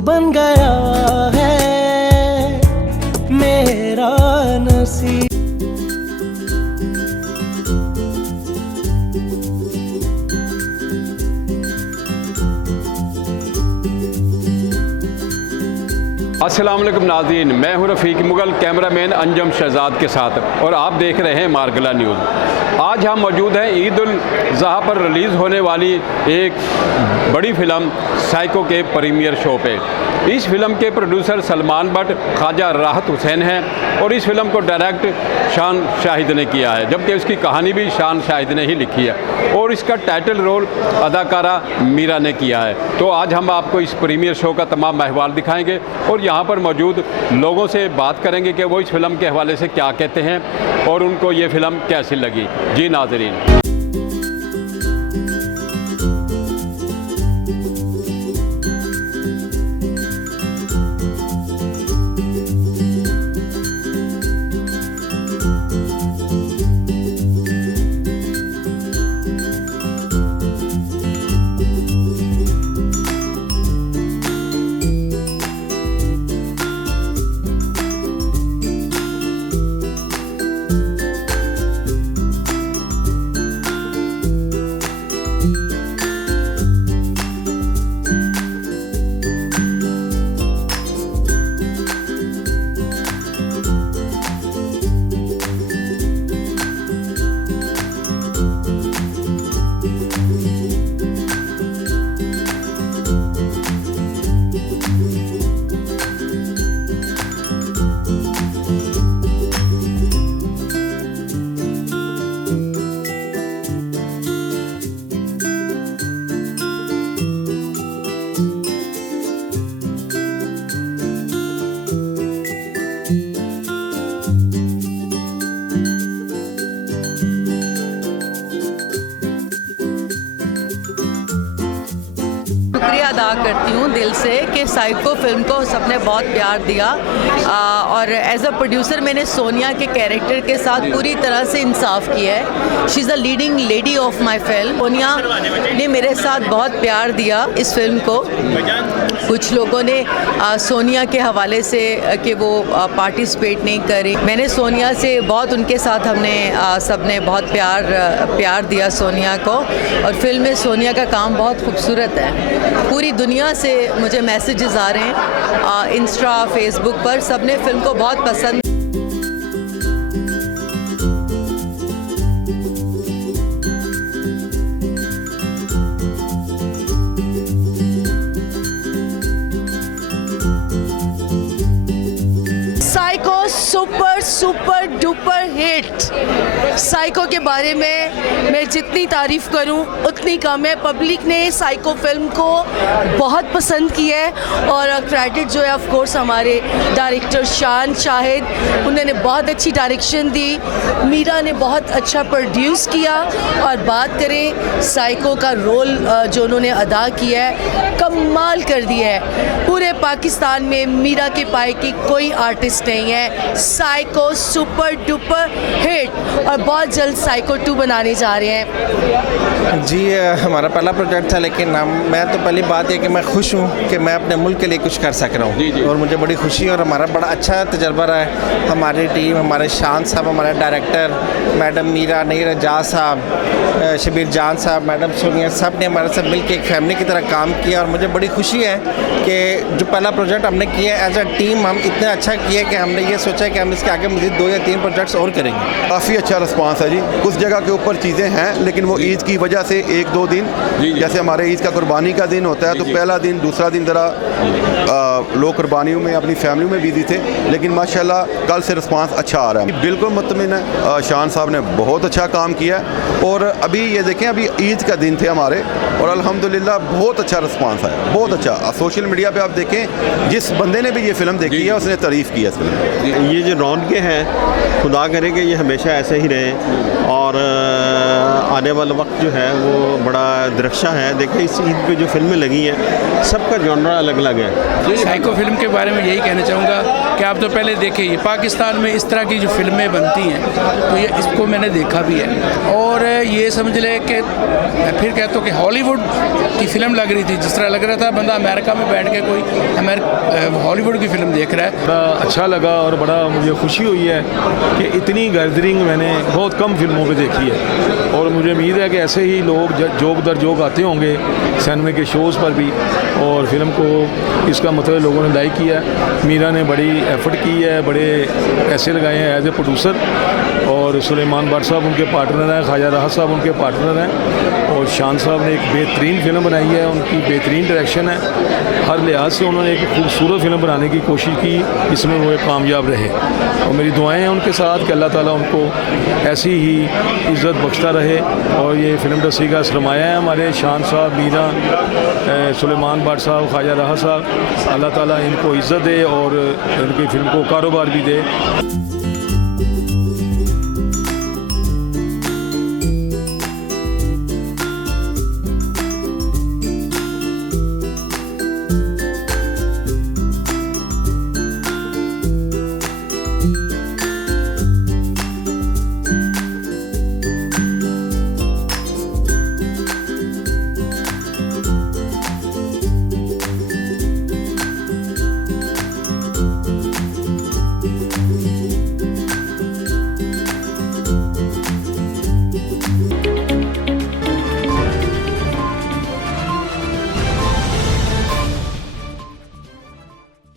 बन गया है मेरा नसीब। अस्सलाम वालेकुम नाज़रीन, मैं हूं रफ़ीक मुगल, कैमरामैन अंजम शहजाद के साथ, और आप देख रहे हैं मारगला न्यूज़। आज हम मौजूद हैं ईद उल ज़ुहा पर रिलीज़ होने वाली एक बड़ी फ़िल्म साइको के प्रीमियर शो पे। इस फिल्म के प्रोड्यूसर सलमान भट्ट ख्वाजा राहत हुसैन हैं और इस फिल्म को डायरेक्ट शान शाहिद ने किया है, जबकि उसकी कहानी भी शान शाहिद ने ही लिखी है और इसका टाइटल रोल अदाकारा मीरा ने किया है। तो आज हम आपको इस प्रीमियर शो का तमाम अहवाल दिखाएंगे और यहाँ पर मौजूद लोगों से बात करेंगे कि वो इस फिल्म के हवाले से क्या कहते हैं और उनको ये फ़िल्म कैसी लगी। जी नाज़रीन, शुक्रिया अदा करती हूँ दिल से कि साइको फिल्म को सबने बहुत प्यार दिया और एज अ प्रोड्यूसर मैंने सोनिया के कैरेक्टर के साथ पूरी तरह से इंसाफ किया है। She is the leading lady of my film. Sonia ने मेरे साथ बहुत प्यार दिया इस फिल्म को। कुछ लोगों ने सोनिया के हवाले से कि वो पार्टिसिपेट नहीं करी, मैंने सोनिया से बहुत, उनके साथ हमने सबने बहुत प्यार दिया सोनिया को, और फिल्म में सोनिया का काम बहुत खूबसूरत है। पूरी दुनिया से मुझे मैसेजेस आ रहे हैं इंस्टा फेसबुक पर, सबने फिल्म को बहुत पसंद। Psycho super duper hit. Psycho के बारे में मैं जितनी तारीफ़ करूं उतनी कम है। पब्लिक ने साइको फिल्म को बहुत पसंद किया है और क्रेडिट जो है ऑफ कोर्स हमारे डायरेक्टर शान शाहिद, उन्होंने बहुत अच्छी डायरेक्शन दी, मीरा ने बहुत अच्छा प्रोड्यूस किया, और बात करें साइको का रोल जो उन्होंने अदा किया है, कमाल कर दिया है। पूरे पाकिस्तान में मीरा के पाए की कोई आर्टिस्ट नहीं है। साइको सुपर डुपर हिट, और बहुत जल्द साइको 2 बनाने जा रहे हैं। जी हमारा पहला प्रोजेक्ट था, लेकिन मैं तो पहली बात है कि मैं खुश हूँ कि मैं अपने मुल्क के लिए कुछ कर सक रहा हूँ, और मुझे बड़ी खुशी है और हमारा बड़ा अच्छा तजर्बा रहा है। हमारी टीम, हमारे शान साहब, हमारे डायरेक्टर मैडम मीरा, नईर एजाज साहब, शबीर जान साहब, मैडम सोनिया, सब ने हमारे साथ मिल के एक फैमिली की तरह काम किया, और मुझे बड़ी खुशी है कि जो पहला प्रोजेक्ट हमने किया एज अ टीम, हम इतना अच्छा किया कि हमने ये सोचा कि हम इसके आगे मज़ीद 2 या 3 प्रोजेक्ट्स और करेंगे। काफ़ी अच्छा रिस्पांस है जी। कुछ जगह के ऊपर चीज़ें हैं, लेकिन वो ईद की वजह से 1-2 दिन, जैसे हमारे ईद का कुर्बानी का दिन होता है, तो पहला दिन दूसरा दिन ज़रा लोग कुर्बानियों में अपनी फैमिली में बिजी थे, लेकिन माशाल्लाह कल से रिस्पांस अच्छा आ रहा है। बिल्कुल मुतमिन है, शान साहब ने बहुत अच्छा काम किया, और अभी ये देखें अभी ईद का दिन थे हमारे, और अल्हम्दुलिल्लाह बहुत अच्छा रिस्पांस है, बहुत अच्छा। सोशल मीडिया पे आप देखें, जिस बंदे ने भी ये फिल्म देखी है उसने तारीफ़ की है इस फिल्म। ये जो रौनकें हैं, खुदा करे कि ये हमेशा ऐसे ही रहें और आने वाला वक्त जो है वो बड़ा दरख्शा है। देखिए इस ईद पे जो फिल्में लगी हैं सबका जॉनरा अलग अलग है। साइको फिल्म के बारे में यही कहना चाहूँगा कि आप तो पहले देखिए ये पाकिस्तान में इस तरह की जो फिल्में बनती हैं तो ये इसको मैंने देखा भी है और ये समझ ले कि मैं फिर कहता हूँ कि हॉलीवुड की फ़िल्म लग रही थी, जिस तरह लग रहा था बंदा अमेरिका में बैठ के कोई हॉलीवुड की फ़िल्म देख रहा है। बड़ा अच्छा लगा और बड़ा मुझे खुशी हुई है कि इतनी गैदरिंग मैंने बहुत कम फिल्मों पे देखी है और मुझे उम्मीद है कि ऐसे ही लोग जोक दर जोक आते होंगे सिनेमा के शोज़ पर भी और फिल्म को इसका मतलब लोगों ने लाइक किया है। मीरा ने बड़ी एफर्ट की है, बड़े पैसे लगाए हैं एज ए प्रोड्यूसर और सुलेमान भट्ट साहब उनके पार्टनर हैं, ख्वाजा राहत साहब उनके पार्टनर हैं और शान साहब ने एक बेहतरीन फिल्म बनाई है, उनकी बेहतरीन डायरेक्शन है। हर लिहाज से उन्होंने एक खूबसूरत फिल्म बनाने की कोशिश की, इसमें वो कामयाब रहे और मेरी दुआएं हैं उनके साथ कि अल्लाह ताला उनको ऐसी ही इज़्ज़त बख्शता रहे और ये फिल्म इंडस्ट्री का सरमाया है हमारे शान साहब, मीरा, सुलेमान भट्ट साहब, ख्वाजा राहत साहब। अल्लाह ताला इनको इज़्ज़त दे और इनकी फिल्म को कारोबार भी दे।